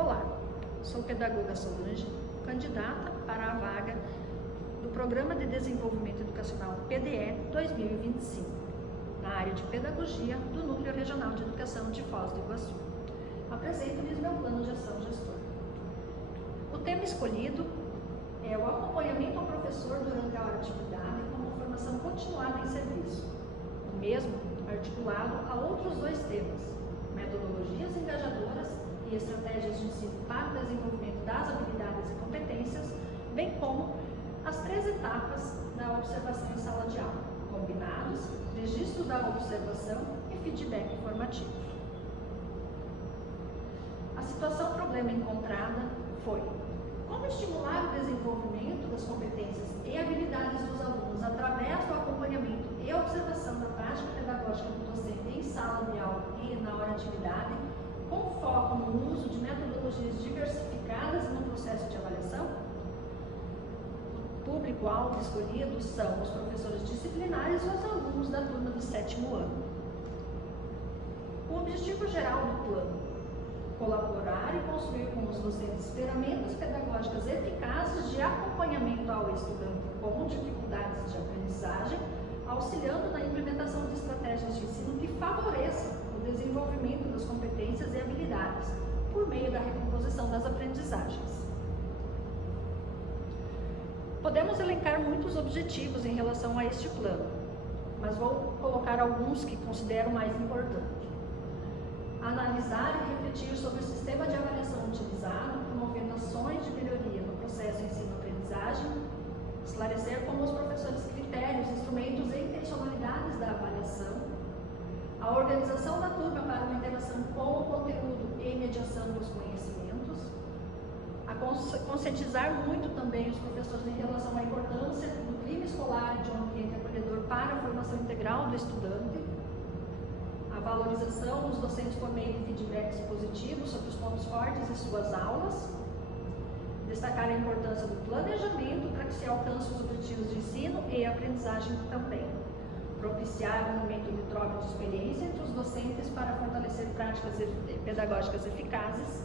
Olá, sou pedagoga Solange, candidata para a vaga do Programa de Desenvolvimento Educacional PDE 2025, na área de Pedagogia do Núcleo Regional de Educação de Foz do Iguaçu. Apresento-lhes meu plano de ação gestor. O tema escolhido é o acompanhamento ao professor durante a atividade como formação continuada em serviço, o mesmo articulado a outros dois temas, metodologias engajadoras e estratégias de ensino para o desenvolvimento das habilidades e competências, bem como as 3 etapas da observação em sala de aula, combinados, registros da observação e feedback formativo. A situação problema encontrada foi como estimular o desenvolvimento das competências e habilidades dos alunos através do acompanhamento e observação da prática pedagógica do docente em sala de aula e na hora de atividade, com foco no uso de metodologias diversificadas no processo de avaliação. O público-alvo escolhido são os professores disciplinares e os alunos da turma do 7º ano. O objetivo geral do plano: colaborar e construir com os docentes ferramentas pedagógicas eficazes de acompanhamento ao estudante com dificuldades de aprendizagem, auxiliando na implementação de estratégias de ensino que favoreçam o desenvolvimento das competências e habilidades por meio da recomposição das aprendizagens. Podemos elencar muitos objetivos em relação a este plano, mas vou colocar alguns que considero mais importantes. Analisar e refletir sobre o sistema de avaliação utilizado, promovendo ações de melhoria no processo ensino-aprendizagem, esclarecer como os professores critérios, instrumentos e intencionalidades da avaliação, a organização da turma para uma interação com o conteúdo e mediação dos conhecimentos, a conscientizar muito também os professores em relação à importância do clima escolar e de um ambiente acolhedor para a formação integral do estudante, a valorização dos docentes por meio de feedbacks positivos sobre os pontos fortes em suas aulas, destacar a importância do planejamento para que se alcance os objetivos de ensino e aprendizagem também, propiciar um momento de troca de experiência entre os docentes para fortalecer práticas pedagógicas eficazes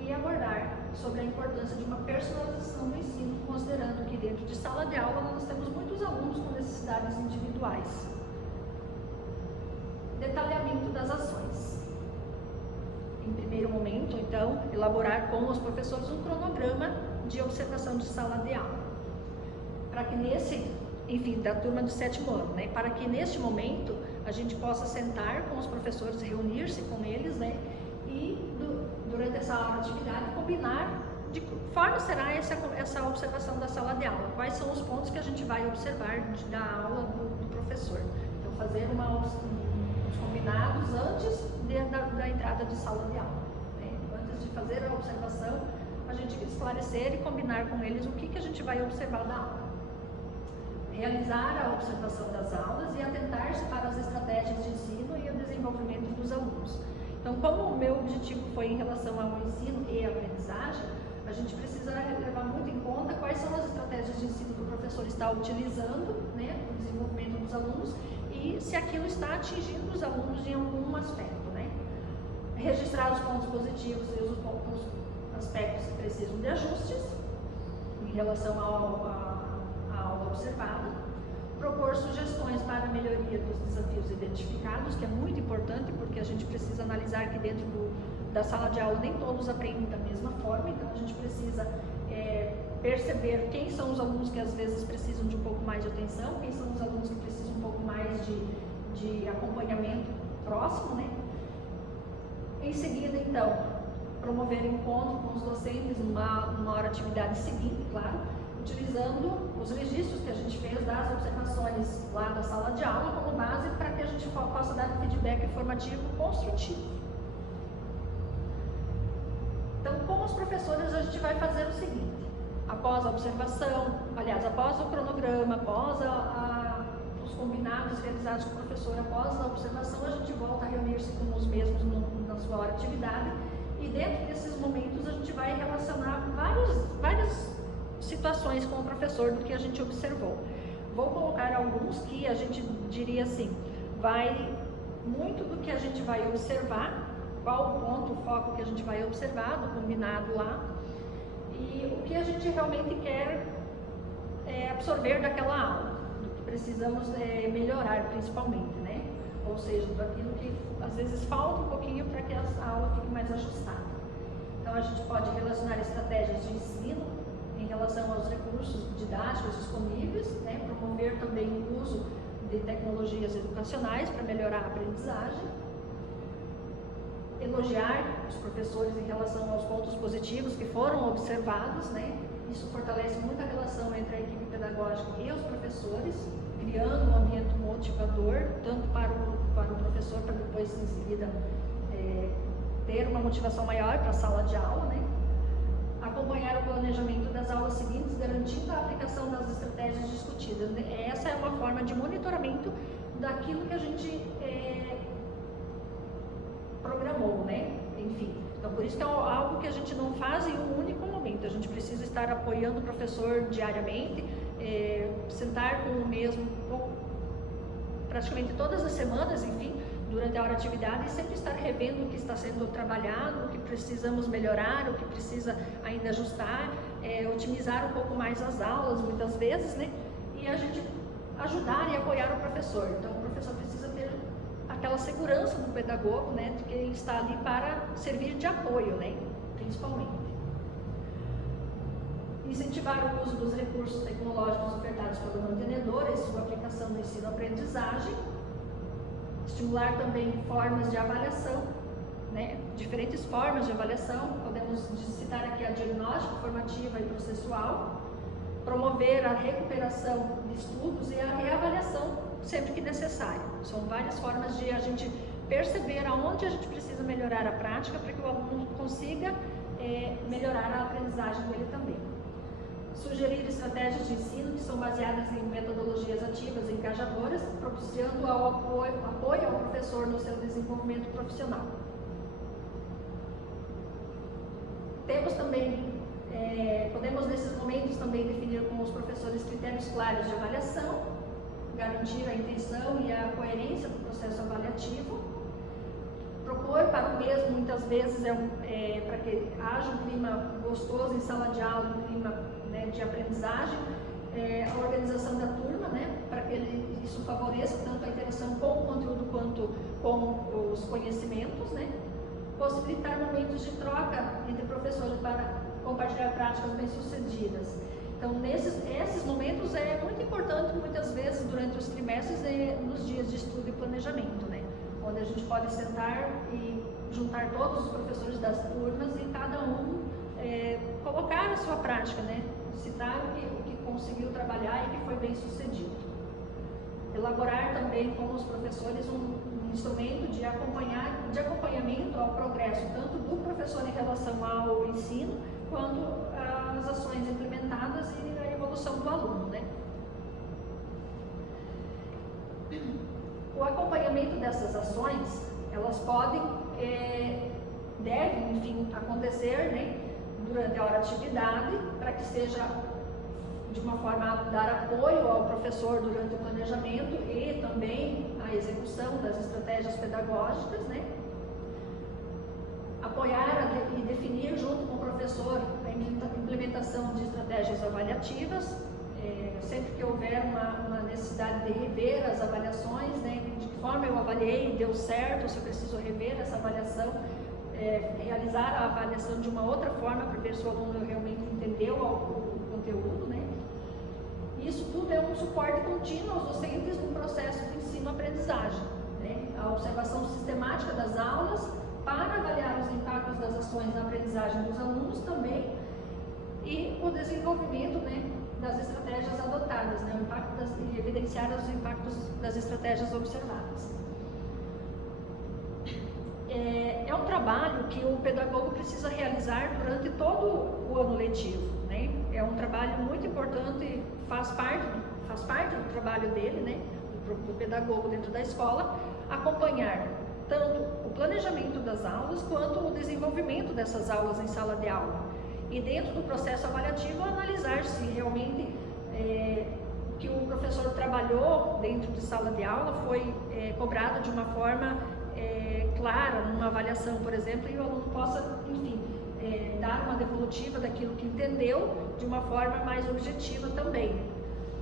e abordar sobre a importância de uma personalização do ensino, considerando que dentro de sala de aula nós temos muitos alunos com necessidades individuais. Detalhamento das ações. Em primeiro momento, então, elaborar com os professores um cronograma de observação de sala de aula, para que da turma do 7º ano, né? Para que neste momento a gente possa sentar com os professores, reunir-se com eles, né? E durante essa atividade combinar de que forma será essa observação da sala de aula, quais são os pontos que a gente vai observar da aula do professor. Então fazer os combinados antes da entrada de sala de aula, né? Antes de fazer a observação, a gente esclarecer e combinar com eles o que a gente vai observar da aula. Realizar a observação das aulas e atentar-se para as estratégias de ensino e o desenvolvimento dos alunos. Então, como o meu objetivo foi em relação ao ensino e aprendizagem, a gente precisa levar muito em conta quais são as estratégias de ensino que o professor está utilizando, né, para o desenvolvimento dos alunos e se aquilo está atingindo os alunos em algum aspecto, né. Registrar os pontos positivos e os aspectos que precisam de ajustes em relação à aula observada, propor sugestões para a melhoria dos desafios identificados, que é muito importante porque a gente precisa analisar que dentro da sala de aula nem todos aprendem da mesma forma, então a gente precisa perceber quem são os alunos que às vezes precisam de um pouco mais de atenção, quem são os alunos que precisam um pouco mais de acompanhamento próximo, né? Em seguida, então, promover encontro com os docentes numa hora atividade seguinte, claro, utilizando os registros que a gente fez das observações lá da sala de aula como base para que a gente possa dar um feedback informativo construtivo. Então, com os professores a gente vai fazer o seguinte: após a observação, após o cronograma, após os combinados realizados com o professor, após a observação, a gente volta a reunir-se com os mesmos na sua hora de atividade e dentro desses momentos a gente vai relacionar várias situações com o professor do que a gente observou. Vou colocar alguns que a gente diria assim, muito do que a gente vai observar qual o ponto, o foco que a gente vai observar, do combinado lá, e o que a gente realmente quer absorver daquela aula, do que precisamos melhorar principalmente, né? Ou seja, daquilo que às vezes falta um pouquinho para que a aula fique mais ajustada. Então a gente pode relacionar estratégias de ensino em relação aos recursos didáticos disponíveis, né? Promover também o uso de tecnologias educacionais para melhorar a aprendizagem, elogiar os professores em relação aos pontos positivos que foram observados, né? Isso fortalece muito a relação entre a equipe pedagógica e os professores, criando um ambiente motivador, tanto para o professor, para depois, em seguida, ter uma motivação maior para a sala de aula, né? Acompanhar o planejamento das aulas seguintes, garantindo a aplicação das estratégias discutidas. Essa é uma forma de monitoramento daquilo que a gente programou, né? Enfim, então por isso que é algo que a gente não faz em um único momento. A gente precisa estar apoiando o professor diariamente, sentar com o mesmo, praticamente todas as semanas, enfim, durante a hora de atividade, e sempre estar revendo o que está sendo trabalhado, o que precisamos melhorar, o que precisa ainda ajustar, otimizar um pouco mais as aulas, muitas vezes, né? E a gente ajudar e apoiar o professor. Então, o professor precisa ter aquela segurança do pedagogo, né? De que ele está ali para servir de apoio, né? Principalmente. Incentivar o uso dos recursos tecnológicos ofertados pelo mantenedor e sua aplicação no ensino-aprendizagem. Estimular também formas de avaliação, né? Diferentes formas de avaliação, podemos citar aqui a diagnóstica, formativa e processual, promover a recuperação de estudos e a reavaliação sempre que necessário. São várias formas de a gente perceber aonde a gente precisa melhorar a prática para que o aluno consiga melhorar a aprendizagem dele também. Sugerir estratégias de ensino que são baseadas em metodologias ativas e engajadoras, propiciando apoio ao professor no seu desenvolvimento profissional. Temos também, podemos nesses momentos também definir com os professores critérios claros de avaliação, garantir a intenção e a coerência do processo avaliativo, propor para o mesmo, muitas vezes, para que haja um clima gostoso em sala de aula, um clima, né, de aprendizagem, a organização da turma, né, para que isso favoreça tanto a interação com o conteúdo quanto com os conhecimentos, né, possibilitar momentos de troca entre professores para compartilhar práticas bem-sucedidas. Então, esses momentos é muito importante, muitas vezes, durante os trimestres e nos dias de estudo e planejamento, né, onde a gente pode sentar e juntar todos os professores das turmas e cada um colocar a sua prática, né? Citar o que conseguiu trabalhar e que foi bem sucedido. Elaborar também com os professores um instrumento de acompanhamento ao progresso, tanto do professor em relação ao ensino, quanto às ações implementadas e a evolução do aluno, né? O acompanhamento dessas ações, elas podem, devem, enfim, acontecer, né, durante a hora de atividade, para que seja de uma forma a dar apoio ao professor durante o planejamento e também a execução das estratégias pedagógicas, né? Apoiar e definir junto com o professor a implementação de estratégias avaliativas, sempre que houver uma necessidade de rever as avaliações, né, de que forma eu avaliei, deu certo, se eu preciso rever essa avaliação, realizar a avaliação de uma outra forma para ver se o aluno realmente entendeu o conteúdo, né. Isso tudo é um suporte contínuo aos docentes no processo de ensino-aprendizagem, né, a observação sistemática das aulas para avaliar os impactos das ações na aprendizagem dos alunos também e o desenvolvimento, né, das estratégias adotadas, né, o impacto e evidenciar os impactos das estratégias observadas. É um trabalho que o pedagogo precisa realizar durante todo o ano letivo, né? É um trabalho muito importante, faz parte do trabalho dele, né, do pedagogo dentro da escola, acompanhar tanto o planejamento das aulas quanto o desenvolvimento dessas aulas em sala de aula. E dentro do processo avaliativo, analisar se realmente o que o professor trabalhou dentro de sala de aula foi cobrado de uma forma clara numa avaliação, por exemplo, e o aluno possa, enfim, dar uma devolutiva daquilo que entendeu de uma forma mais objetiva também.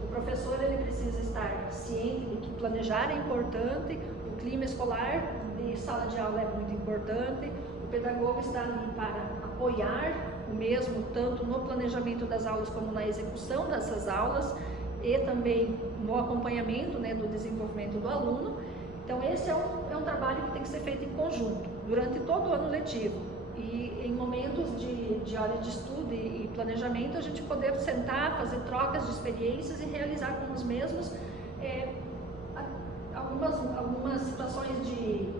O professor ele precisa estar ciente de que planejar é importante, o clima escolar de sala de aula é muito importante, o pedagogo está ali para apoiar o mesmo, tanto no planejamento das aulas como na execução dessas aulas e também no acompanhamento, né, do desenvolvimento do aluno. Então esse é um trabalho que tem que ser feito em conjunto, durante todo o ano letivo. E em momentos de hora de estudo e planejamento, a gente poder sentar, fazer trocas de experiências e realizar com os mesmos algumas situações de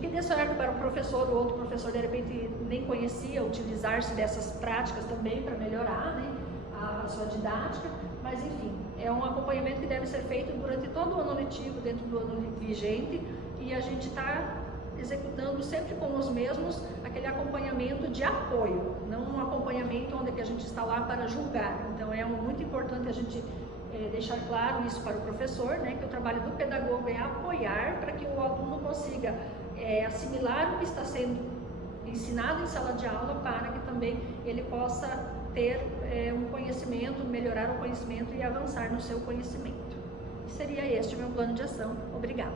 que dê certo para o professor, o outro professor de repente nem conhecia, utilizar-se dessas práticas também para melhorar, né, a sua didática, mas enfim, é um acompanhamento que deve ser feito durante todo o ano letivo, dentro do ano vigente, e a gente está executando sempre com os mesmos aquele acompanhamento de apoio, não um acompanhamento onde que a gente está lá para julgar. Então é muito importante a gente deixar claro isso para o professor, né, que o trabalho do pedagogo é apoiar para que o aluno consiga assimilar o que está sendo ensinado em sala de aula, para que também ele possa ter um conhecimento, melhorar o conhecimento e avançar no seu conhecimento. Seria este o meu plano de ação. Obrigada.